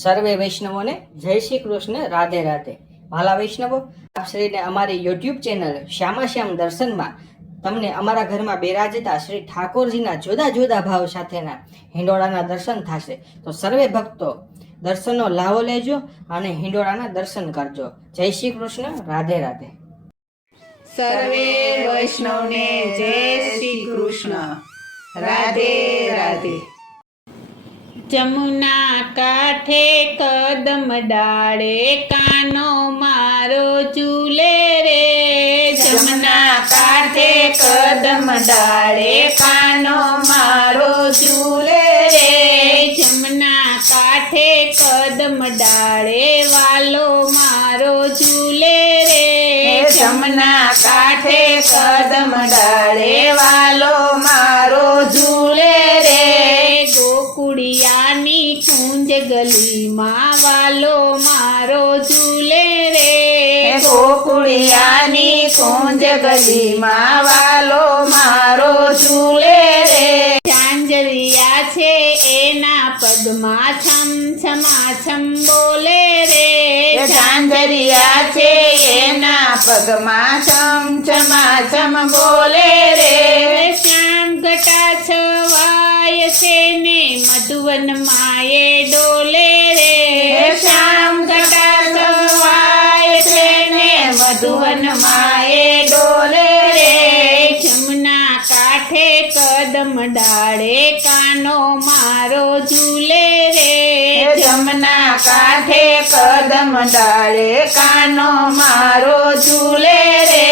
સર્વે વૈષ્ણવોને જય શ્રી કૃષ્ણ, રાધે રાધે. ભાલા વૈષ્ણવો, આપ શ્રીને અમારી યુટ્યુબ ચેનલ શ્યામાશ્યામ દર્શનમાં તમને અમારા ઘરમાં બિરાજતા શ્રી ઠાકોરજીના જુદા જુદા ભાવ સાથેના હિંડોળાના દર્શન થશે. તો સર્વે ભક્તો દર્શનનો લાવો લેજો અને હિંડોળાના દર્શન કરજો. જય શ્રી કૃષ્ણ, રાધે રાધે. સર્વે વૈષ્ણવને જય શ્રી કૃષ્ણ, રાધે રાધે. જમુના કાંઠે કદમ ડાળે કાનો મારો ઝૂલે રે. જમુના કાંઠે કદમ ડાળે કાનો મારો ઝૂલે રે. જમુના કાંઠે કદમ ડાળે વાલો મારો ઝૂલે રે. જમુના કાંઠે કદમ ડાળે વાલો મારો ઝૂલે રે. ગોકુળિયાની કુંજ ગલીમાં વાલો મારો ઝૂલે રે. ગોકુળિયાની કુંજ ગલીમાં વાલો મારો ઝૂલે રે. ઝાંઝરિયા છે એના પગમાં છમ છમાછમ બોલે રે. ઝાંઝરિયા છે એના પગમાં છમ છમાછમ બોલે રે. શ્યામ ઘટા છવાય છે ને મધુવન માએ ડોલે રે. શ્યામ ઘટા છવાય છે ને મધુવન માએ ડોલે રે. જમુના કાંઠે કદમ ડાળે કાનો મારો ઝૂલે રે. જમુના કાંઠે કદમ ડાળે કાનો મારો ઝૂલે રે.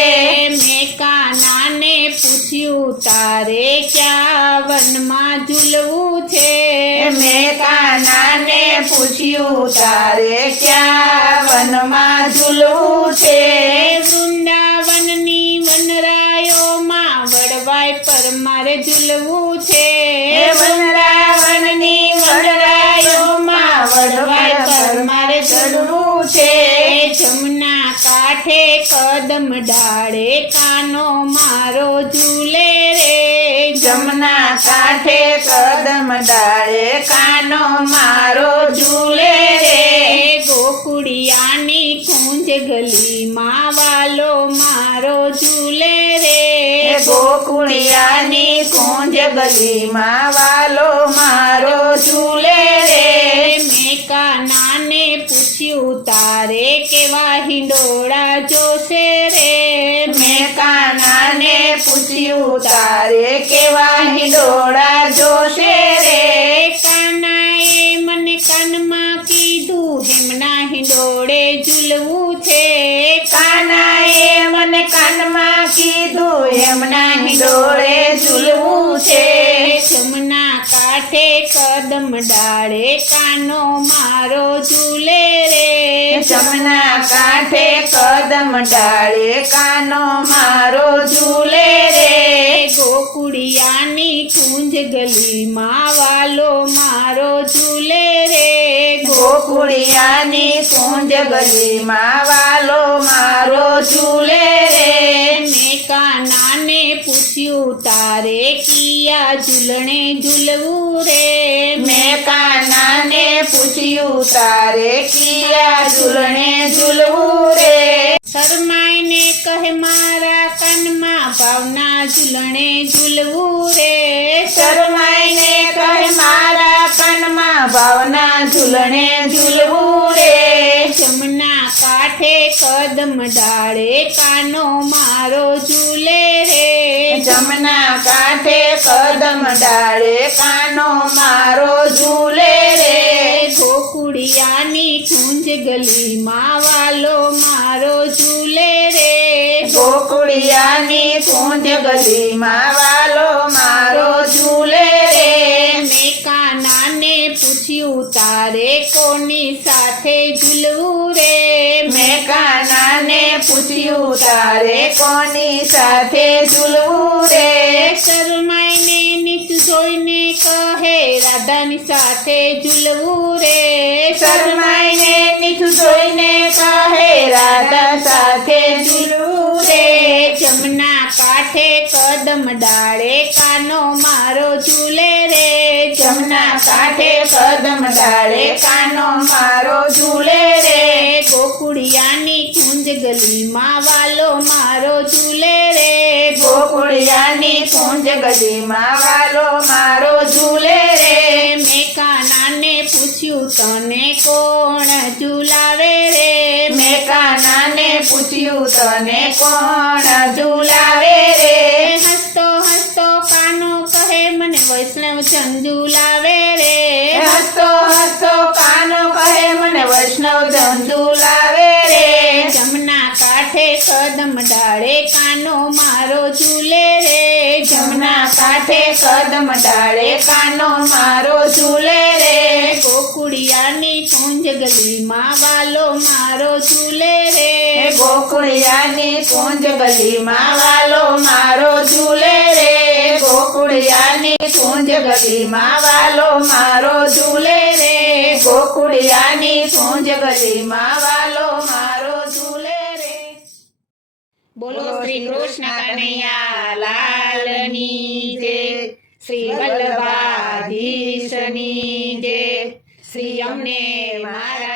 મેં કાનાને પૂછ્યું તારે ક્યાં વનમાં ઝૂલવું છે. મેં કાનાને પૂછ્યું તારે ક્યાં વનમાં ઝૂલવું છે. વૃંદાવનની વનરાયોમાં વડવાય પર મારે ઝૂલવું છે. વૃંદાવનની વનરાયોમાં વડવાય પર મારે ઝૂલવું છે. જમુના કાંઠે કદમ ડાળે કાનો મારો ઝૂલે રે. જમુના કાંઠે કદમ ડાળે કાનો મારો ઝૂલે રે. ગોકુળિયાની કુંજ ગલીમાં વાલો મારો ઝૂલે રે. ગોકુળિયાની કુંજ ગલીમાં વાલો મારો ઝૂલે રે. મેં કાનાને પૂછ્યું તારે કેવા હિંડોળા જોશે રે. મેં કાનાને પૂછ્યું તારે કેવા હિંડોળા જોશે રે. કાનાએ મને કાનમાં કીધું હેમના હિંડોળે ઝૂલવું છે. કાનાએ મને કાનમાં કીધું હેમના હિંડોળે ઝૂલવું છે. જમુના કાંઠે કદમ ડાળે કાનો મારો ઝૂલે રે. જમુના કાંઠે કદમ ડાળે કાનો મારો ઝૂલે રે. ગોકુળિયાની કુંજ ગલીમાં વાલો મારો ઝૂલે રે. ગોકુળિયાની કુંજ ગલીમાં વાલો મારો ઝૂલે રે. મેં કાનાને પૂછ્યું તારે કિયા ઝૂલણે ઝૂલવું રે. મેં કાનાને પૂછ્યું તારે કિયા ઝૂલણે ઝૂલવું રે. શરમાઈને કહે મારા કાનમાં ભાવના ઝૂલણે ઝૂલવું રે. શરમાઈને કહે મારા કાનમાં ભાવના ઝૂલણે ઝૂલવું રે. જમુના કાંઠે કદમ ડાળે કાનો મારો ઝૂલે રે. જમુના કાંઠે કદમ ડાળે કાનો મારો ઝૂલે રે. ગોકુળિયાની કુંજ ગલીમાં વાલો મારો ઝૂલે રે. ગોકુળિયાની કુંજ ગલીમાં વાલો મારો ઝૂલે રે. મેં કાનાને પૂછ્યું તારે કોની સાથે ઝૂલવું રે. મેં કાનાને પૂછ્યું તારે કોની સાથે ઝૂલવું રે. શરમાઈને નીચું જોઈને કહે રાધાની સાથે ઝૂલવું રે. શરમાઈને નીચું જોઈને કહે રાધા સાથે ઝૂલવું રે. જમુના કાંઠે કદમ ડાળે કાનો મારો ઝૂલે રે. જમના કાંઠે કદમ ડાળે કાનો મારો ઝૂલે રે. ગોકુળિયાની કુંજ ગલીમાં વાલો મારો ઝૂલે રે. ગોકુળિયાની કુંજ ગલીમાં વાલો મારો ઝૂલે રે. મેં કાનાને પૂછ્યું તને કોણ ઝૂલાવે રે. મેં કાનાને પૂછ્યું તને કોણ ઝૂલાવે રે. હસતો હસતો કાનો કહે મને વૈષ્ણવ જન ઝૂલાવે રે. હસતો હસતો કાનો કહે મને વૈષ્ણવ જન ઝૂલાવે રે. જમના કાંઠે કદમ ડાળે કાનો મારો ઝૂલે રે. જમના કાંઠે કદમ ડાળે કાનો મારો ઝૂલે રે. ગોકુળિયાની કુંજ ગલીમાં વાલો મારો ઝૂલે રે. ગોકુળિયાની કુંજ ગલીમાં વાલો મારો ઝૂલે રે. ગોકુળિયાની કુંજ ગલીમાં વાલો મારો ઝૂલે રે. ગોકુળિયાની કુંજ ગલીમાં વાલો મારો ઝૂલે રે. બોલો શ્રી કૃષ્ણ કનૈયા લાલની જય. શ્રી વલ્લભાધીશની જય. શ્રી અમને મહારાજ